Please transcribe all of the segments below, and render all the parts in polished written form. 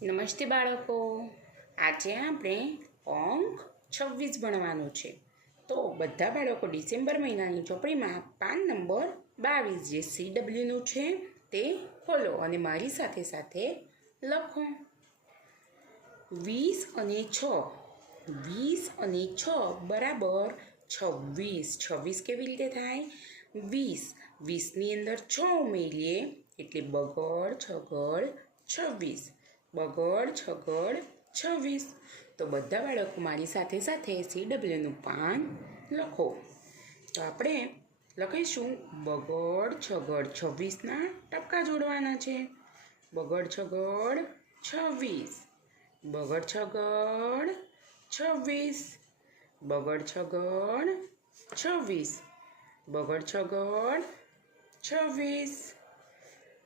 નમસ્તે બાળકો, આજે આપણે અંક 26 ભણવાનું છે. તો બધા બાળકો ડિસેમ્બર મહિનાની ચોપડીમાં પાન નંબર 22 જે CWનું છે તે ખોલો અને મારી સાથે સાથે લખો. 20 અને 6, 20 અને 6 બરાબર 26. 26 કેવી રીતે થાય? 20ની અંદર 6 ઉમેરીએ એટલે બગડ છગડ 26. બગડ છગડ 26. તો બધા બાળકો મારી સાથે સાથે CWનું પાન લખો. તો આપણે લખીશું બગડ છગડ 26ના ટપકા જોડવાના છે. બગડ છગડ 26. બગડ છગડ 26. બગડ છગડ 26. બગડ છગડ 26.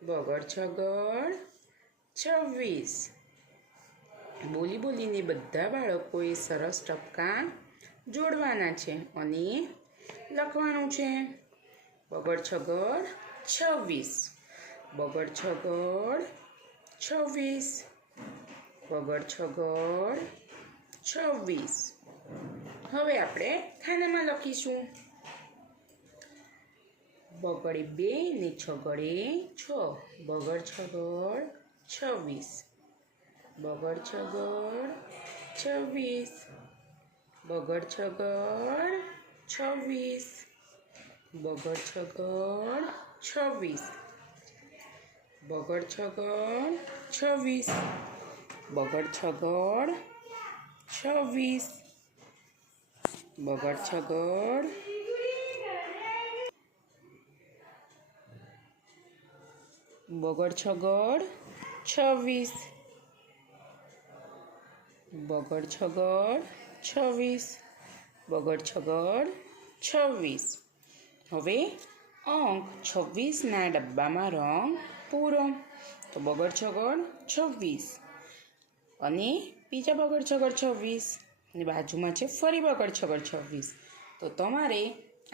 બગડ છગડ 26. બોલી બોલીને બધા બાળકોએ સરસ ટપકા જોડવાના છે અને લખવાનું છે બગડ છગડ 26. બગડ છગડ 26. બગડ છગડ 26. હવે આપણે ખાનામાં લખીશું બગડે 2 ને છગડે 6. બગડ છગડ 26. બગડ છગડ 26. બગડ છગડ 26. બગડ છગડ 26. બગડ છગડ 26. બગડ છગડ 26. બગડ છગડ 26. બગડ છગડ 26. બગડ છગડ 26. હવે અંક 26ના ડબ્બામાં રંગ પૂરો. તો બગડ છગડ 26 અને બીજા બગડ છગડ 26 અને બાજુમાં છે ફરી બગડ છગડ 26. તો તમારે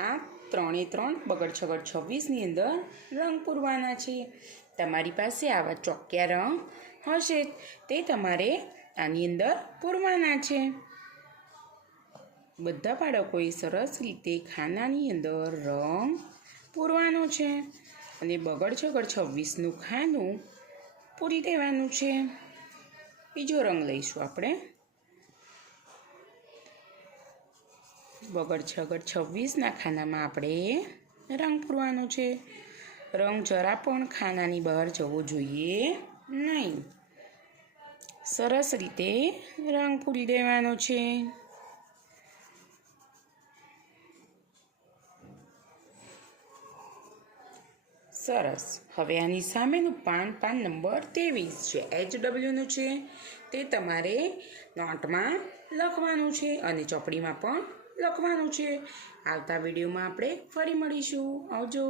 આ 3 બગડ છગડ 26ની અંદર રંગ પૂરવાના છે. તમારી પાસે આવા ચોક્યા રંગ હશે તે તમારે આની અંદર પૂરવાના છે. બધા બાળકોએ સરસ રીતે ખાનાની અંદર રંગ પૂરવાનો છે અને બગડ છગડ 26નું ખાનું પૂરી દેવાનું છે. બીજો રંગ લઈશું આપણે. બગડ છગડ 26ના ખાનામાં આપણે રંગ પૂરવાનો છે. રંગ જરા પણ ખાનાની બહાર જવો જોઈએ નહીં. સરસ રીતે રંગ પૂરી દેવાનો છે. સરસ. હવે આની સામેનું પાન નંબર 23 જે HWનું છે તે તમારે નોટમાં લખવાનું છે અને ચોપડીમાં પણ લખવાનું છે. આવતા વિડીયોમાં આપણે ફરી મળીશું. આવજો.